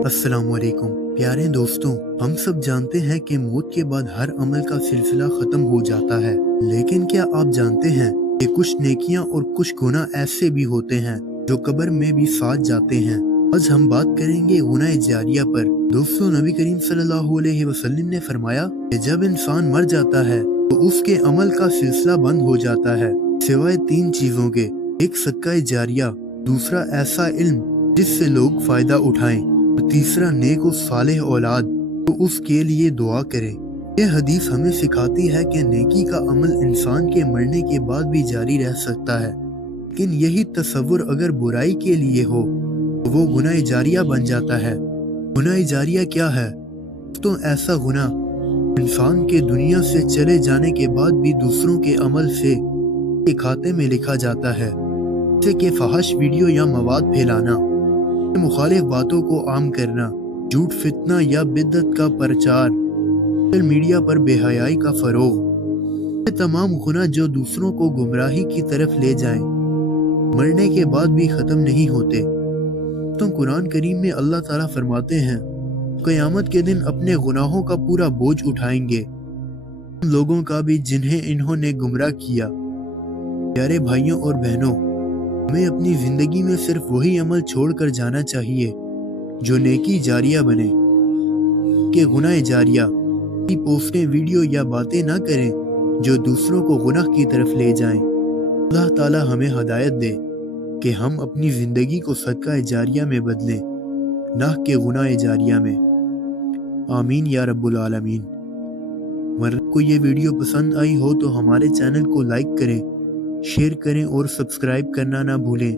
अस्सलामुअलैकुम प्यारे दोस्तों, हम सब जानते हैं कि मौत के बाद हर अमल का सिलसिला खत्म हो जाता है, लेकिन क्या आप जानते हैं कि कुछ नेकियां और कुछ गुनाह ऐसे भी होते हैं जो कब्र में भी साथ जाते हैं। आज हम बात करेंगे गुनाह जारिया पर। दोस्तों, नबी करीम सल्लल्लाहु अलैहि वसल्लम ने फरमाया कि जब इंसान मर जाता है तो उसके अमल का सिलसिला बंद हो जाता है सिवाय 3 चीजों के। एक सदका जारिया, दूसरा ऐसा इल्म जिससे लोग फायदा उठाएं, तीसरा नेक और सालेह औलाद तो उसके लिए दुआ करें। यह हदीस हमें सिखाती है कि नेकी का अमल इंसान के मरने के बाद भी जारी रह सकता है, लेकिन यही तसव्वुर अगर बुराई के लिए हो तो वो गुनाह जारिया बन जाता है। गुनाह जारिया क्या है? तो ऐसा गुनाह इंसान के दुनिया से चले जाने के बाद भी दूसरों के अमल से के खाते में लिखा जाता है, जैसे कि फहश वीडियो या मवाद फैलाना, मुखालिफ बातों को आम करना, झूठ, फितना या बिदअत का प्रचार, सोशल मीडिया पर बेहयाई का फरोग। ये तमाम गुनाह जो दूसरों को गुमराही की तरफ ले जाएं, मरने के बाद भी खत्म नहीं होते। तो कुरान करीम में अल्लाह ताला फरमाते हैं, क़यामत के दिन अपने गुनाहों का पूरा बोझ उठाएंगे, उन लोगों का भी जिन्हें इन्होंने गुमराह किया। प्यारे भाइयों और बहनों, हमें अपनी जिंदगी में सिर्फ वही अमल छोड़कर जाना चाहिए जो नेकी जारिया बने। कि गुनाह जारिया की पोस्टें, वीडियो या बातें ना करें जो दूसरों को गुनाह की तरफ ले जाएं। अल्लाह ताला हमें हिदायत दे कि हम अपनी जिंदगी को सदका जारिया में बदलें, ना कि गुनाह जारिया में। आमीन या रब्बुल आलमीन। अगर आपको ये वीडियो पसंद आई हो तो हमारे चैनल को लाइक करें, शेयर करें और सब्सक्राइब करना ना भूलें।